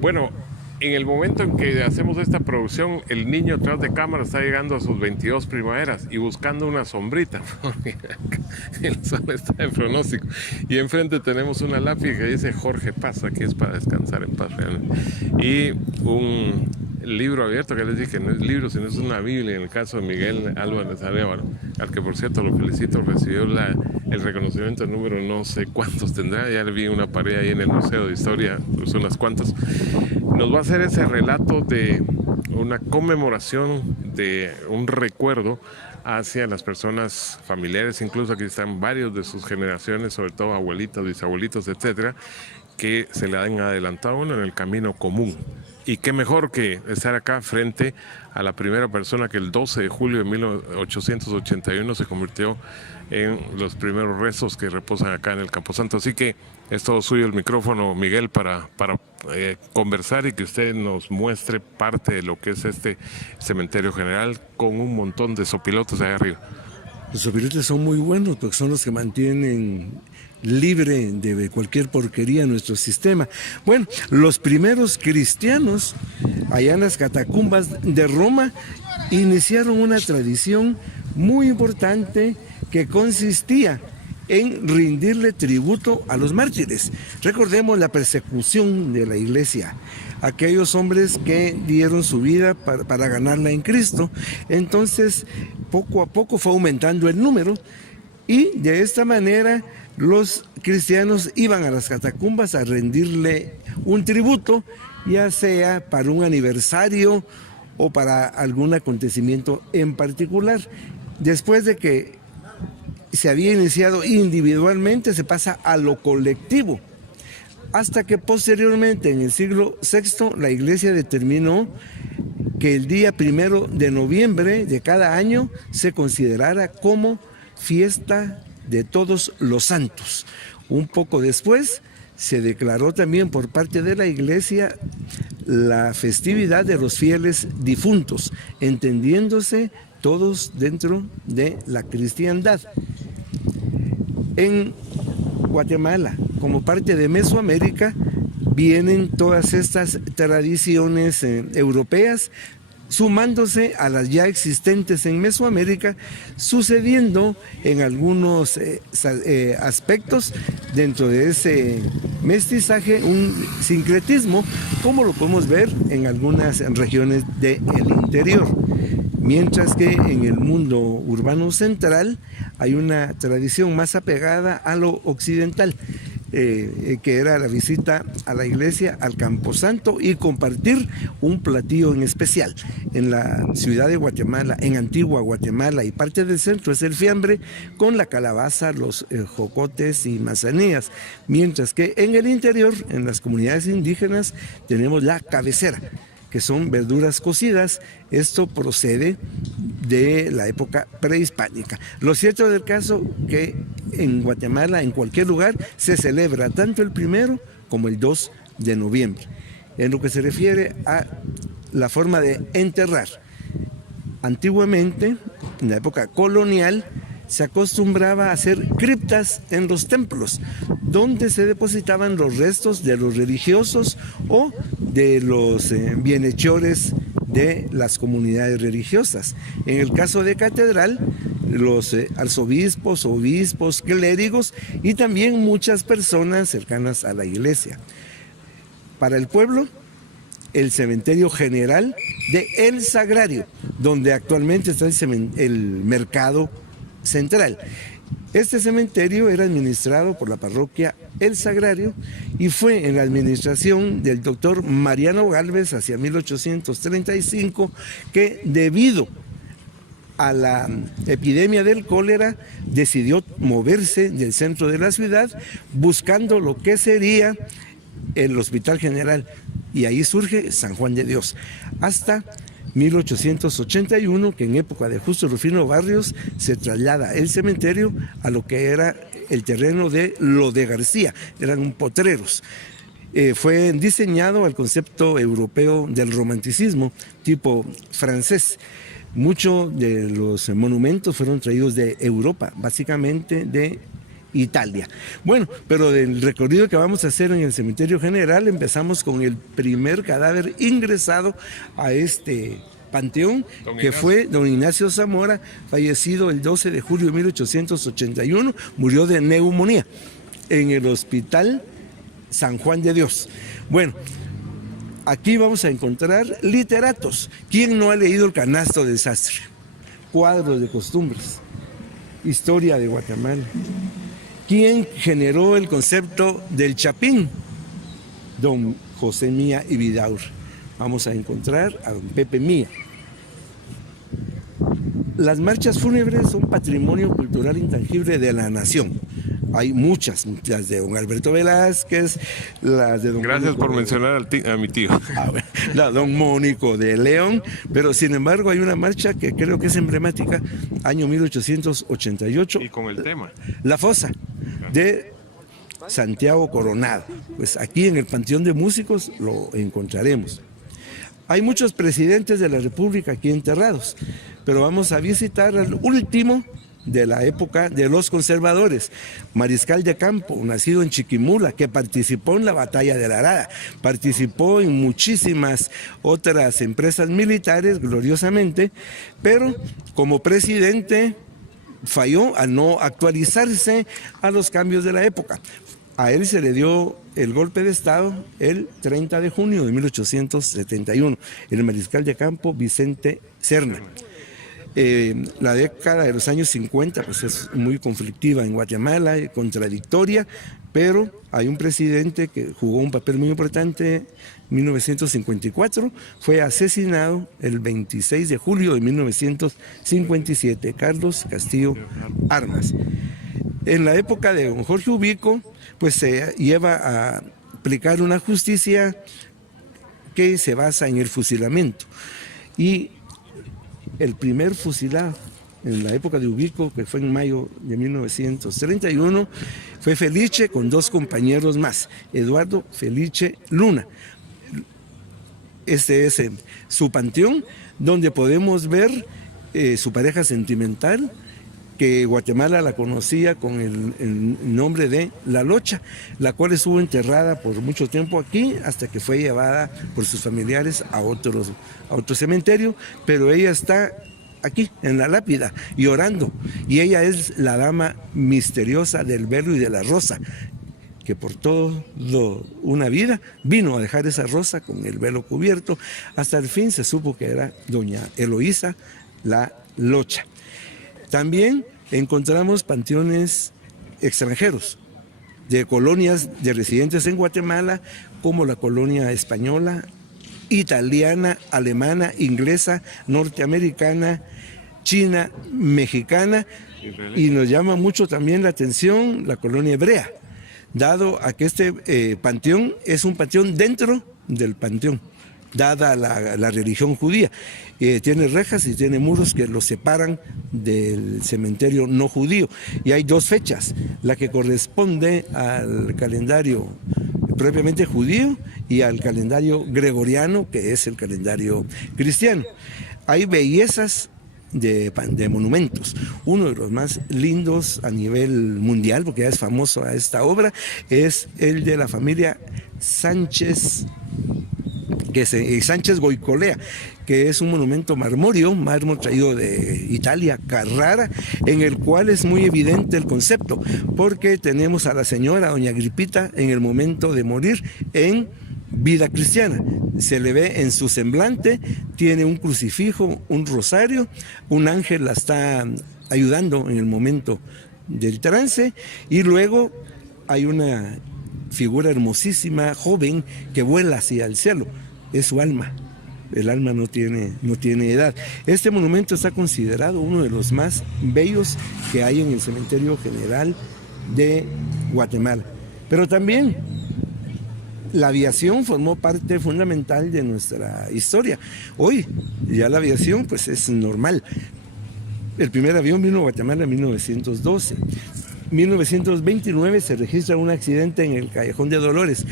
Bueno, en el momento en que hacemos esta producción, el niño tras de cámara está llegando a sus 22 primaveras y buscando una sombrita, porque el sol está en pronóstico. Y enfrente tenemos una lápiz que dice Jorge Paz, aquí es para descansar en paz realmente. Y un libro abierto que les dije, no es libro, sino es una Biblia, en el caso de Miguel Álvarez Arévalo, al que por cierto lo felicito, recibió el reconocimiento número no sé cuántos tendrá, ya le vi una pared ahí en el Museo de Historia, pues unas cuantas. Nos va a hacer ese relato de una conmemoración, de un recuerdo hacia las personas familiares, incluso aquí están varios de sus generaciones, sobre todo abuelitas, bisabuelitos, etcétera, que se le han adelantado uno en el camino común. Y qué mejor que estar acá frente a la primera persona que el 12 de julio de 1881 se convirtió en los primeros restos que reposan acá en el Camposanto. Así que es todo suyo el micrófono, Miguel, para conversar y que usted nos muestre parte de lo que es este cementerio general con un montón de sopilotes allá arriba. Los sopilotes son muy buenos porque son los que mantienen libre de cualquier porquería nuestro sistema. Bueno, los primeros cristianos allá en las catacumbas de Roma iniciaron una tradición muy importante que consistía en rendirle tributo a los mártires. Recordemos la persecución de la iglesia, aquellos hombres que dieron su vida para ganarla en Cristo. Entonces, poco a poco fue aumentando el número y de esta manera los cristianos iban a las catacumbas a rendirle un tributo, ya sea para un aniversario o para algún acontecimiento en particular. Después de que se había iniciado individualmente, se pasa a lo colectivo, hasta que posteriormente, en el siglo VI, la iglesia determinó que el día 1 de noviembre de cada año se considerara como fiesta de todos los santos. Un poco después se declaró también por parte de la iglesia la festividad de los fieles difuntos, entendiéndose todos dentro de la cristiandad. En Guatemala, como parte de Mesoamérica, vienen todas estas tradiciones europeas, sumándose a las ya existentes en Mesoamérica, sucediendo en algunos aspectos dentro de ese mestizaje un sincretismo, como lo podemos ver en algunas regiones del interior. Mientras que en el mundo urbano central hay una tradición más apegada a lo occidental, que era la visita a la iglesia, al Camposanto y compartir un platillo en especial. En la ciudad de Guatemala, en Antigua Guatemala y parte del centro es el fiambre con la calabaza, los jocotes y manzanillas, mientras que en el interior, en las comunidades indígenas, tenemos la cabecera, que son verduras cocidas. Esto procede de la época prehispánica. Lo cierto del caso que en Guatemala, en cualquier lugar, se celebra tanto el 1 como el 2 de noviembre. En lo que se refiere a la forma de enterrar, antiguamente, en la época colonial, se acostumbraba a hacer criptas en los templos, donde se depositaban los restos de los religiosos o de los bienhechores de las comunidades religiosas. En el caso de catedral, los arzobispos, obispos, clérigos y también muchas personas cercanas a la iglesia. Para el pueblo, el cementerio general de El Sagrario, donde actualmente está el mercado central. Este cementerio era administrado por la parroquia El Sagrario y fue en la administración del doctor Mariano Gálvez hacia 1835 que, debido a la epidemia del cólera, decidió moverse del centro de la ciudad buscando lo que sería el Hospital General, y ahí surge San Juan de Dios, hasta 1881, que en época de Justo Rufino Barrios se traslada el cementerio a lo que era el terreno de Lo de García, eran potreros. Fue diseñado al concepto europeo del romanticismo, tipo francés. Muchos de los monumentos fueron traídos de Europa, básicamente de Italia. Bueno, pero del recorrido que vamos a hacer en el cementerio general, empezamos con el primer cadáver ingresado a este panteón, que fue don Ignacio Zamora, fallecido el 12 de julio de 1881, murió de neumonía en el Hospital San Juan de Dios. Bueno, aquí vamos a encontrar literatos. ¿Quién no ha leído El canasto del sastre? Cuadros de costumbres, historia de Guatemala. ¿Quién generó el concepto del chapín? Don José Mía y Vidaur. Vamos a encontrar a don Pepe Mía. Las marchas fúnebres son patrimonio cultural intangible de la nación. Hay muchas, las de don Alberto Velázquez, las de don... Gracias por mencionar a mi tío. La don Mónico de León, pero sin embargo hay una marcha que creo que es emblemática, año 1888. Y con el tema. La fosa de Santiago Coronado. Pues aquí en el Panteón de Músicos lo encontraremos. Hay muchos presidentes de la República aquí enterrados, pero vamos a visitar al último de la época de los conservadores, mariscal de campo, nacido en Chiquimula, que participó en la batalla de la Arada, participó en muchísimas otras empresas militares gloriosamente, pero como presidente falló al no actualizarse a los cambios de la época. A él se le dio el golpe de Estado el 30 de junio de 1871, el mariscal de campo Vicente Serna. La década de los años 50 pues es muy conflictiva en Guatemala, contradictoria, pero hay un presidente que jugó un papel muy importante. En 1954 fue asesinado el 26 de julio de 1957, Carlos Castillo Armas. En la época de don Jorge Ubico, pues se lleva a aplicar una justicia que se basa en el fusilamiento. Y el primer fusilado en la época de Ubico, que fue en mayo de 1931, fue Felice con dos compañeros más, Eduardo Felice Luna. Este es su panteón, donde podemos ver su pareja sentimental, que Guatemala la conocía con el nombre de La Locha, la cual estuvo enterrada por mucho tiempo aquí hasta que fue llevada por sus familiares a otro cementerio, pero ella está aquí en la lápida llorando, y ella es la dama misteriosa del velo y de la rosa, que por toda una vida vino a dejar esa rosa con el velo cubierto. Hasta el fin se supo que era doña Eloísa La Locha. También encontramos panteones extranjeros, de colonias de residentes en Guatemala, como la colonia española, italiana, alemana, inglesa, norteamericana, china, mexicana, y nos llama mucho también la atención la colonia hebrea, dado a que este panteón es un panteón dentro del panteón, dada la religión judía. Tiene rejas y tiene muros que lo separan del cementerio no judío. Y hay dos fechas, la que corresponde al calendario propiamente judío y al calendario gregoriano, que es el calendario cristiano. Hay bellezas de monumentos. Uno de los más lindos a nivel mundial, porque ya es famoso a esta obra, es el de la familia Sánchez Goicolea, que es un monumento marmóreo, mármol traído de Italia, Carrara, en el cual es muy evidente el concepto, porque tenemos a la señora, doña Agripita, en el momento de morir en vida cristiana. Se le ve en su semblante, tiene un crucifijo, un rosario, un ángel la está ayudando en el momento del trance, y luego hay una figura hermosísima, joven, que vuela hacia el cielo. Es su alma. El alma no tiene edad. Este monumento está considerado uno de los más bellos que hay en el Cementerio General de Guatemala. Pero también la aviación formó parte fundamental de nuestra historia. Hoy ya la aviación pues es normal. El primer avión vino a Guatemala en 1912. 1929 se registra un accidente en el Callejón de Dolores,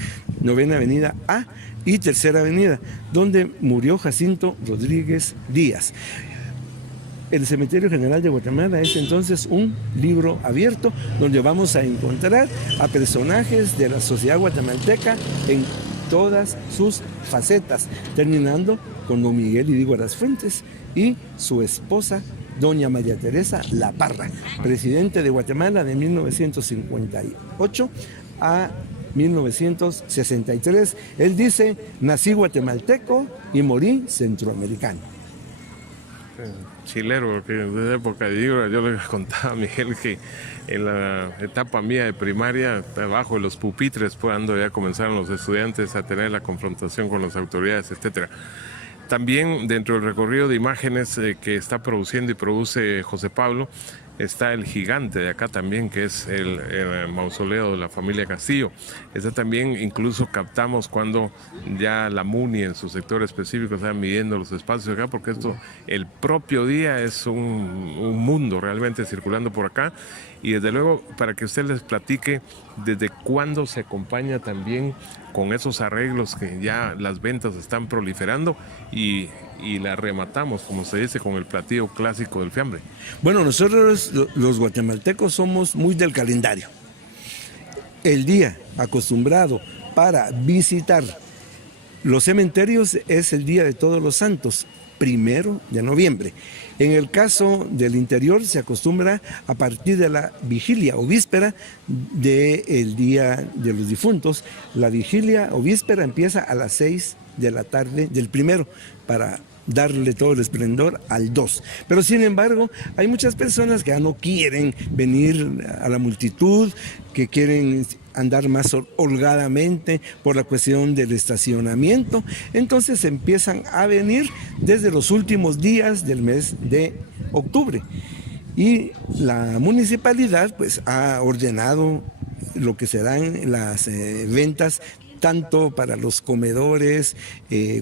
9ª Avenida A y 3ª Avenida, donde murió Jacinto Rodríguez Díaz. El Cementerio General de Guatemala es entonces un libro abierto donde vamos a encontrar a personajes de la sociedad guatemalteca en todas sus facetas, terminando con don Miguel Idígoras Fuentes y su esposa, doña María Teresa La Parra, presidente de Guatemala de 1958 a 1963. Él dice: nací guatemalteco y morí centroamericano. Chilero, porque desde la época de Idígoras yo le contaba a Miguel que en la etapa mía de primaria, abajo de los pupitres, cuando ya comenzaron los estudiantes a tener la confrontación con las autoridades, etcétera. También dentro del recorrido de imágenes que está produciendo y produce José Pablo, está el gigante de acá también, que es el mausoleo de la familia Castillo. Esta también incluso captamos cuando ya la MUNI en su sector específico está midiendo los espacios acá, porque esto el propio día es un mundo realmente circulando por acá. Y desde luego, para que usted les platique desde cuándo se acompaña también con esos arreglos que ya las ventas están proliferando y la rematamos, como se dice, con el platillo clásico del fiambre. Bueno, nosotros los guatemaltecos somos muy del calendario. El día acostumbrado para visitar los cementerios es el Día de Todos los Santos, 1 de noviembre. En el caso del interior se acostumbra a partir de la vigilia o víspera del Día de los Difuntos. La vigilia o víspera empieza a las 6 de la tarde del 1 para darle todo el esplendor al 2. Pero sin embargo, hay muchas personas que ya no quieren venir a la multitud, que quieren andar más holgadamente por la cuestión del estacionamiento. Entonces empiezan a venir desde los últimos días del mes de octubre. Y la municipalidad pues ha ordenado lo que serán las ventas tanto para los comedores,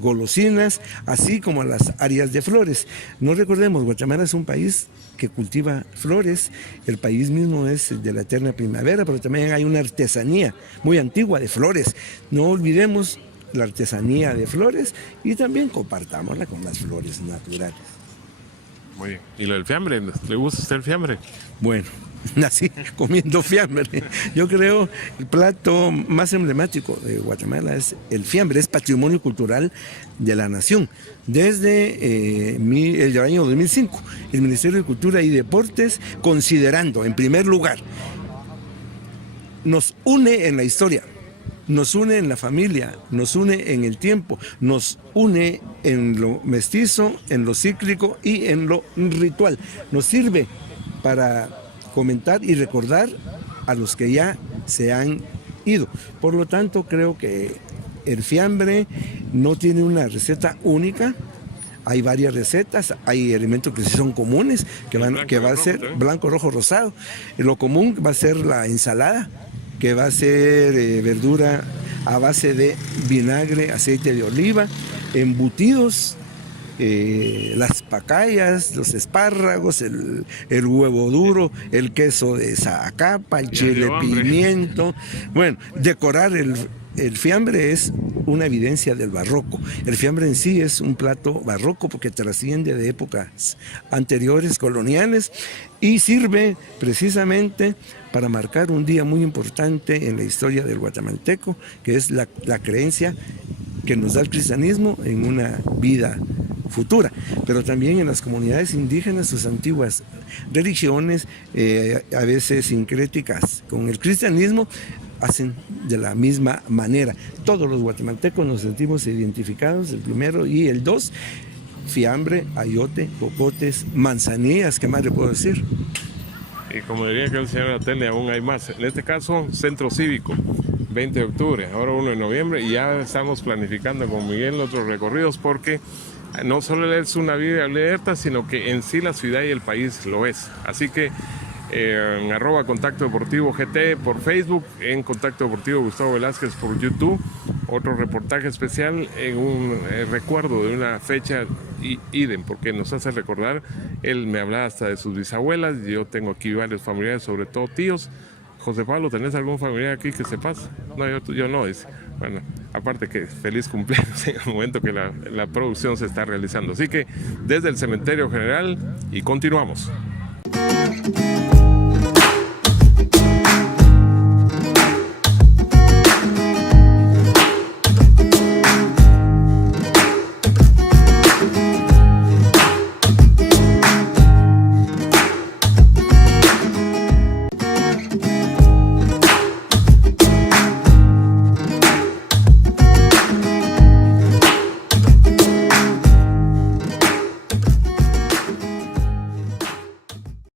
golosinas, así como las áreas de flores. No recordemos, Guatemala es un país que cultiva flores, el país mismo es de la eterna primavera, pero también hay una artesanía muy antigua de flores. No olvidemos la artesanía de flores y también compartámosla con las flores naturales. Muy bien. ¿Y lo del fiambre? ¿Le gusta a usted el fiambre? Bueno, nací comiendo fiambre. Yo creo el plato más emblemático de Guatemala es el fiambre, es patrimonio cultural de la nación. Desde el año 2005, el Ministerio de Cultura y Deportes, considerando en primer lugar, nos une en la historia, nos une en la familia, nos une en el tiempo, nos une en lo mestizo, en lo cíclico y en lo ritual. Nos sirve para comentar y recordar a los que ya se han ido. Por lo tanto, creo que el fiambre no tiene una receta única. Hay varias recetas, hay elementos que sí son comunes, que va a ser blanco, rojo, rosado. Lo común va a ser la ensalada, que va a ser verdura a base de vinagre, aceite de oliva, embutidos, las pacayas, los espárragos, el huevo duro, el queso de Zacapa, el chile pimiento. Bueno, decorar el fiambre es una evidencia del barroco. El fiambre en sí es un plato barroco porque trasciende de épocas anteriores, coloniales, y sirve precisamente para marcar un día muy importante en la historia del guatemalteco, que es la creencia que nos da el cristianismo en una vida futura, pero también en las comunidades indígenas, sus antiguas religiones, a veces sincréticas con el cristianismo, hacen de la misma manera. Todos los guatemaltecos nos sentimos identificados, el 1 y el 2, fiambre, ayote, popotes, manzanillas, ¿qué más le puedo decir? Y como diría que el señor Atene, aún hay más. En este caso, Centro Cívico, 20 de octubre, ahora 1 de noviembre, y ya estamos planificando con Miguel otros recorridos porque no solo es una vida abierta, sino que en sí la ciudad y el país lo es. Así que en @Contacto Deportivo GT por Facebook, en Contacto Deportivo Gustavo Velázquez por YouTube, otro reportaje especial en un recuerdo de una fecha idem, porque nos hace recordar, él me hablaba hasta de sus bisabuelas, yo tengo aquí varios familiares, sobre todo tíos. José Pablo, ¿tenés algún familiar aquí que sepas? No, yo no, dice. Bueno, Aparte que feliz cumpleaños en el momento que la producción se está realizando. Así que desde el Cementerio General y continuamos.